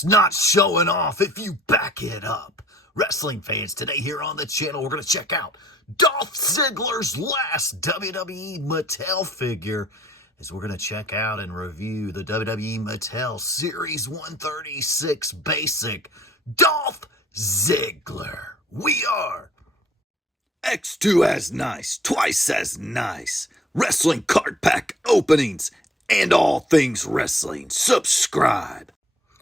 That's not showing off if you back it up. Wrestling fans, today here on the channel, we're going to check out Dolph Ziggler's last WWE Mattel figure, as we're going to check out and review the WWE Mattel Series 136 Basic Dolph Ziggler. We are X2 as nice, twice as nice. Wrestling card pack openings and all things wrestling. Subscribe.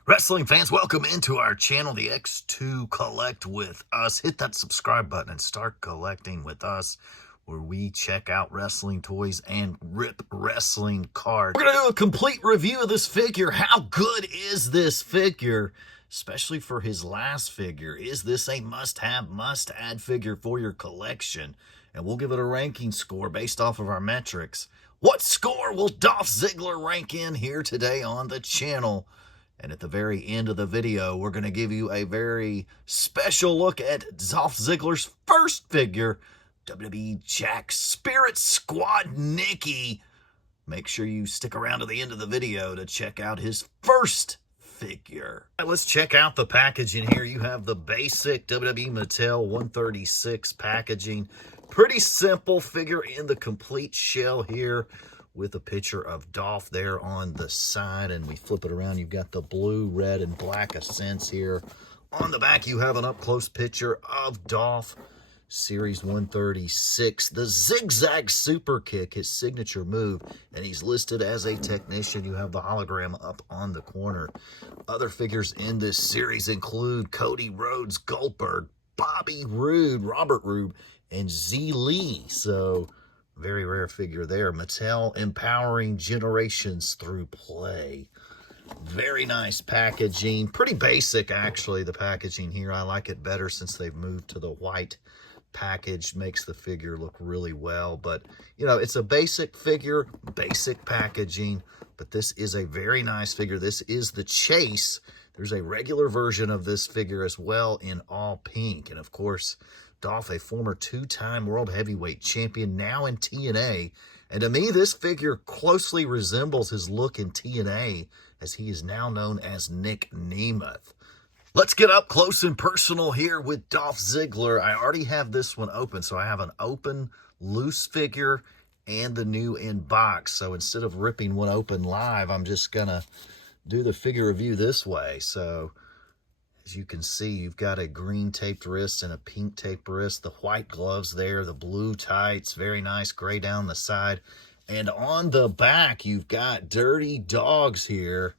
Wrestling fans, welcome into our channel, the X2 Collect with Us. Hit that subscribe button and start collecting with us, where we check out wrestling toys and rip wrestling cards. We're going to do a complete review of this figure. How good is this figure, especially for his last figure? Is this a must-have, must-add figure for your collection? And we'll give it a ranking score based off of our metrics. What score will Dolph Ziggler rank in here today on the channel? And at the very end of the video, we're going to give you a very special look at Dolph Ziggler's first figure, WWE Jack Spirit Squad Nicky. Make sure you stick around to the end of the video to check out his first figure. All right, let's check out the packaging here. You have the basic WWE Mattel 136 packaging. Pretty simple figure in the complete shell here, with a picture of Dolph there on the side, and we flip it around. You've got the blue, red, and black accents here. On the back, you have an up-close picture of Dolph, Series 136, the zigzag super kick, his signature move, and he's listed as a technician. You have the hologram up on the corner. Other figures in this series include Cody Rhodes, Goldberg, Bobby Roode, Robert Roode, and Z Lee. So very rare figure there. Mattel empowering generations through play. Very nice packaging. Pretty basic, actually, the packaging here. I like it better since they've moved to the white package. Makes the figure look really well. But, you know, it's a basic figure, basic packaging. But this is a very nice figure. This is the Chase. There's a regular version of this figure as well in all pink. And, of course, Dolph, a former two-time World Heavyweight Champion, now in TNA. And to me, this figure closely resembles his look in TNA, as he is now known as Nick Nemeth. Let's get up close and personal here with Dolph Ziggler. I already have this one open, so I have an open, loose figure and the new in box. So instead of ripping one open live, I'm just going to do the figure review this way. So as you can see, you've got a green taped wrist and a pink taped wrist, the white gloves there, the blue tights, very nice, gray down the side. And on the back, you've got Dirty Dogs here.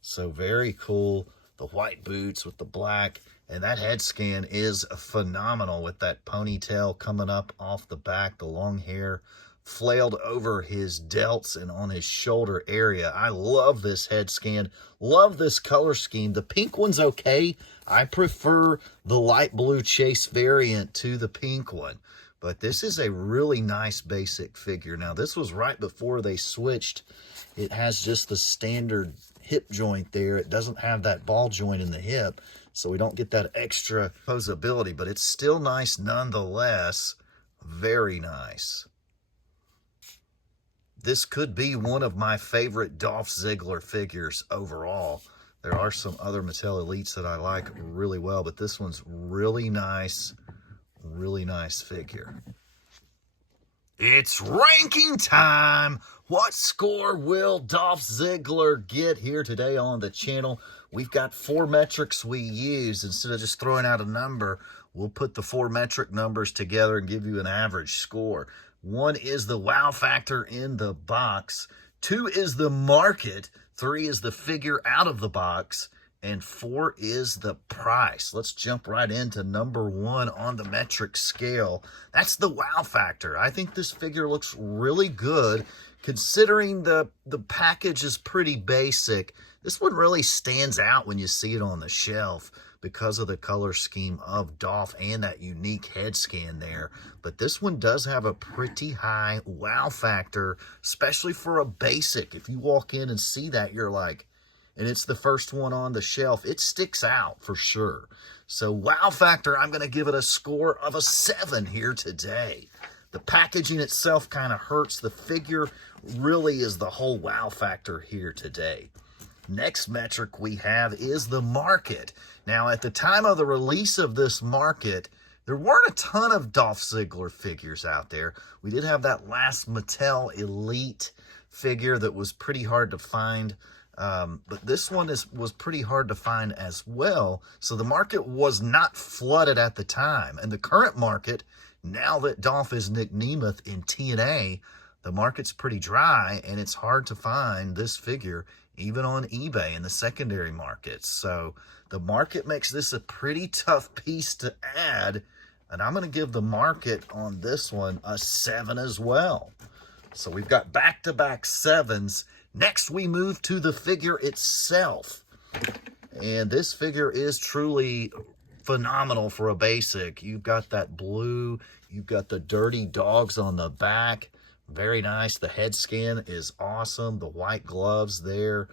So very cool. The white boots with the black. And that head scan is phenomenal, with that ponytail coming up off the back, the long hair flailed over his delts and on his shoulder area. I love this head scan. Love this color scheme. The pink one's okay. I prefer the light blue Chase variant to the pink one. But this is a really nice basic figure. Now, this was right before they switched. It has just the standard hip joint there. It doesn't have that ball joint in the hip, so we don't get that extra posability. But it's still nice nonetheless. Very nice. This could be one of my favorite Dolph Ziggler figures overall. There are some other Mattel Elites that I like really well, but this one's really nice figure. It's ranking time. What score will Dolph Ziggler get here today on the channel? We've got 4 metrics we use. Instead of just throwing out a number, we'll put the 4 metric numbers together and give you an average score. 1 is the wow factor in the box. 2 is the market. 3 is the figure out of the box. And 4 is the price. Let's jump right into number 1 on the metric scale. That's the wow factor. I think this figure looks really good, considering the package is pretty basic. This one really stands out when you see it on the shelf, because of the color scheme of Dolph and that unique head scan there. But this one does have a pretty high wow factor, especially for a basic. If you walk in and see that, you're like, and it's the first one on the shelf, it sticks out for sure. So wow factor, I'm going to give it a score of a 7 here today. The packaging itself kind of hurts. The figure really is the whole wow factor here today. Next metric we have is the market. Now, at the time of the release of this market, there weren't a ton of Dolph Ziggler figures out there. We did have that last Mattel Elite figure that was pretty hard to find, but this one was pretty hard to find as well. So the market was not flooded at the time. And the current market, now that Dolph is Nick Nemeth in TNA, the market's pretty dry, and it's hard to find this figure even on eBay in the secondary markets. So the market makes this a pretty tough piece to add, and I'm going to give the market on this one a 7 as well. So we've got back-to-back 7s. Next, we move to the figure itself. And this figure is truly phenomenal for a basic. You've got that blue, you've got the dirty dogs on the back. Very nice. The head scan is awesome. The white gloves there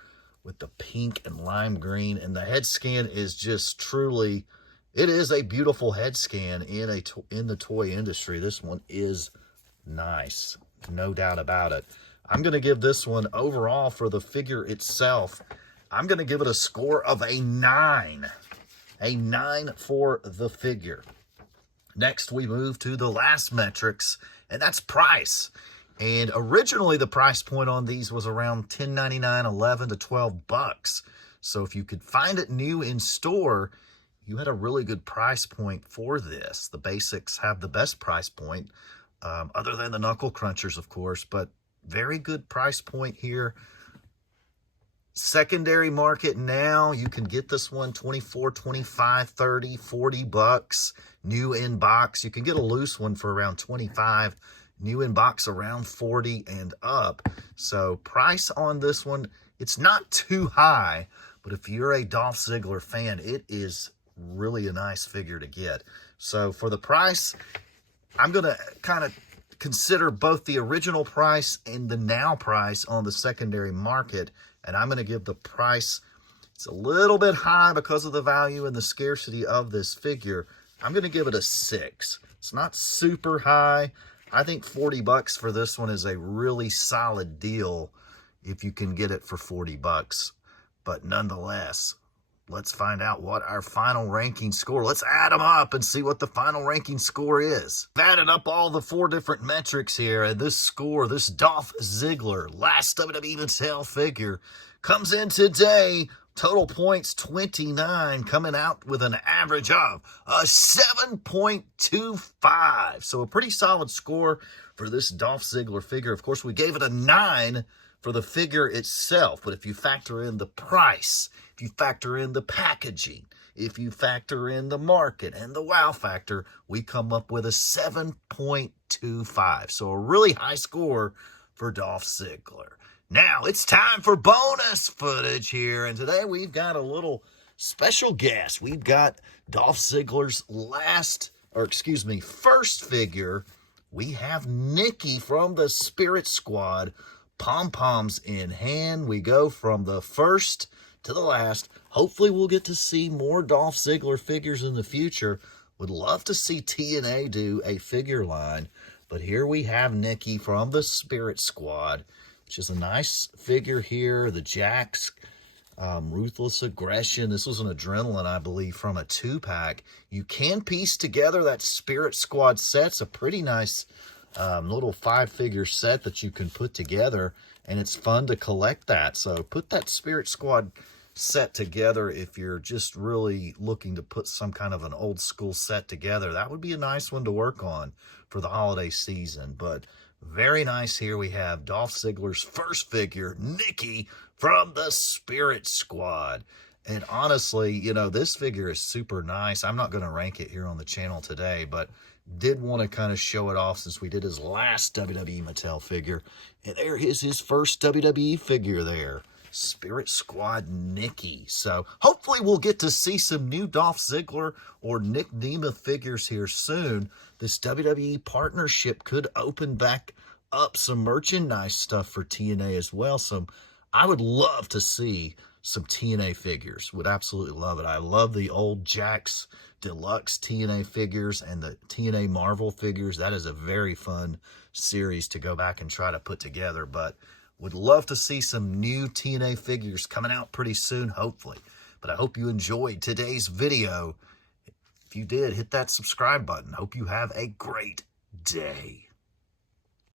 with the pink and lime green. And the head scan is just truly, it is a beautiful head scan in the toy industry. This one is nice. No doubt about it. I'm going to give this one overall for the figure itself, I'm going to give it a score of a 9. A 9 for the figure. Next, we move to the last metrics, and that's price. And originally, the price point on these was around $10.99, $11 to $12. So if you could find it new in store, you had a really good price point for this. The basics have the best price point, other than the Knuckle Crunchers, of course, but very good price point here. Secondary market now, you can get this one $24, $25, $30, $40. New in box. You can get a loose one for around $25. New in box around $40 and up. So price on this one, it's not too high, but if you're a Dolph Ziggler fan, it is really a nice figure to get. So for the price, I'm going to kind of consider both the original price and the now price on the secondary market, and I'm going to give the price, it's a little bit high because of the value and the scarcity of this figure. I'm going to give it a 6. It's not super high. I think $40 for this one is a really solid deal if you can get it for $40. But nonetheless, let's find out what our final ranking score. Let's add them up and see what the final ranking score is. I've added up all the 4 different metrics here, and this score, this Dolph Ziggler last WWE Mattel figure, comes in today. Total points 29, coming out with an average of a 7.25. So a pretty solid score for this Dolph Ziggler figure. Of course, we gave it a 9 for the figure itself, but if you factor in the price, if you factor in the packaging, if you factor in the market and the wow factor, we come up with a 7.25. So a really high score for Dolph Ziggler. Now, it's time for bonus footage here, and today we've got a little special guest. We've got Dolph Ziggler's first figure. We have Nicky from the Spirit Squad, pom-poms in hand. We go from the first to the last. Hopefully we'll get to see more Dolph Ziggler figures in the future. Would love to see TNA do a figure line, but here we have Nicky from the Spirit Squad, which is a nice figure here. The Jack's Ruthless Aggression. This was an Adrenaline, I believe, from a 2-pack. You can piece together that Spirit Squad set. It's a pretty nice little 5-figure set that you can put together, and it's fun to collect that. So put that Spirit Squad set together if you're just really looking to put some kind of an old school set together. That would be a nice one to work on for the holiday season. But very nice. Here we have Dolph Ziggler's first figure, Nicky from the Spirit Squad. And honestly, you know, this figure is super nice. I'm not going to rank it here on the channel today, but did want to kind of show it off since we did his last WWE Mattel figure. And there is his first WWE figure there, Spirit Squad Nicky. So hopefully we'll get to see some new Dolph Ziggler or Nick Nemeth figures here soon. This WWE partnership could open back up some merchandise stuff for TNA as well. So I would love to see some TNA figures. Would absolutely love it. I love the old Jack's Deluxe TNA figures and the TNA Marvel figures. That is a very fun series to go back and try to put together. But Would love to see some new TNA figures coming out pretty soon, hopefully. But I hope you enjoyed today's video. If you did, hit that subscribe button. Hope you have a great day.